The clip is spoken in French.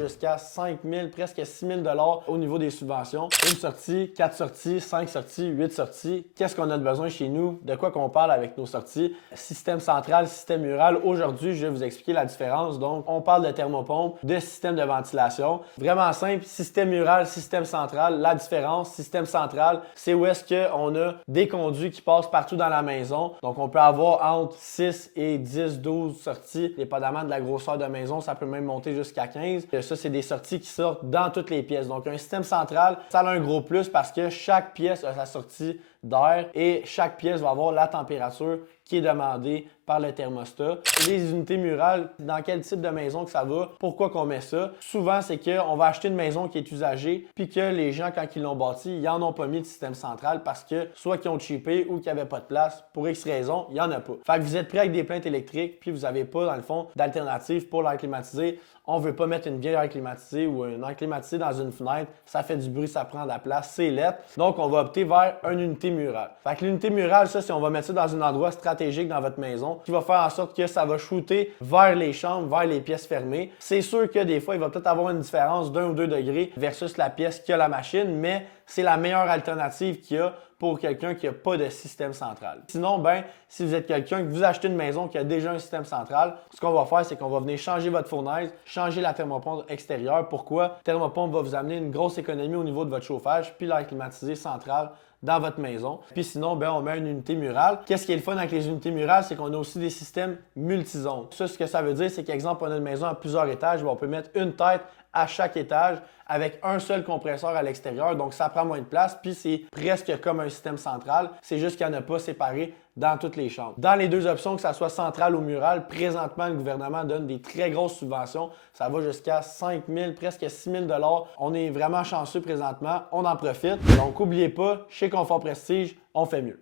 jusqu'à 5 000, presque 6 000 au niveau des subventions. Une sortie, 4 sorties, 5 sorties, 8 sorties. Qu'est-ce qu'on a de besoin chez nous? De quoi qu'on parle avec nos sorties? Système central, système mural. Aujourd'hui, je vais vous expliquer la différence. Donc, on parle de thermopompe, de système de ventilation. Vraiment simple, système mural, système central. La différence, système central, c'est où est-ce qu'on a des conduits qui passent partout dans la maison. Donc, on peut avoir entre 6 et 10, 12 sorties, dépendamment de la grosseur de maison. Ça peut même monter jusqu'à 15. Ça, c'est des sorties qui sortent dans toutes les pièces. Donc, un système central, ça a un gros plus parce que chaque pièce a sa sortie d'air et chaque pièce va avoir la température qui est demandée par le thermostat. Les unités murales, dans quel type de maison que ça va? Pourquoi qu'on met ça? Souvent, c'est qu'on va acheter une maison qui est usagée puis que les gens, quand ils l'ont bâtie, ils n'en ont pas mis de système central parce que soit qu'ils ont cheapé ou qu'il n'y avait pas de place. Pour X raisons, il n'y en a pas. Fait que vous êtes prêt avec des plaintes électriques puis vous n'avez pas, dans le fond, d'alternative pour l'air climatisé. On ne veut pas mettre une vieille air climatisée ou un air climatisé dans une fenêtre. Ça fait du bruit, ça prend de la place, c'est laid. Donc, on va opter vers une unité murale. Fait que l'unité murale, ça, c'est on va mettre ça dans un endroit stratégique dans votre maison qui va faire en sorte que ça va shooter vers les chambres, vers les pièces fermées. C'est sûr que des fois, il va peut-être avoir une différence d'1 ou 2 degrés versus la pièce qui a la machine, mais c'est la meilleure alternative qu'il y a pour quelqu'un qui n'a pas de système central. Sinon, ben, si vous êtes quelqu'un que vous achetez une maison qui a déjà un système central, ce qu'on va faire, c'est qu'on va venir changer votre fournaise, changer la thermopompe extérieure. Pourquoi? La thermopompe va vous amener une grosse économie au niveau de votre chauffage, puis l'air climatisé central dans votre maison. Puis sinon, ben, on met une unité murale. Qu'est-ce qui est le fun avec les unités murales? C'est qu'on a aussi des systèmes multizones. Ça, ce que ça veut dire, c'est qu'exemple, on a une maison à plusieurs étages, ben, on peut mettre une tête à chaque étage avec un seul compresseur à l'extérieur. Donc, ça prend moins de place. Puis, c'est presque comme un système central. C'est juste qu'il n'y en a pas séparé dans toutes les chambres. Dans les deux options, que ça soit central ou mural, présentement, le gouvernement donne des très grosses subventions. Ça va jusqu'à 5 000, presque 6 000 $. On est vraiment chanceux présentement. On en profite. Donc, n'oubliez pas, chez Confort Prestige, on fait mieux.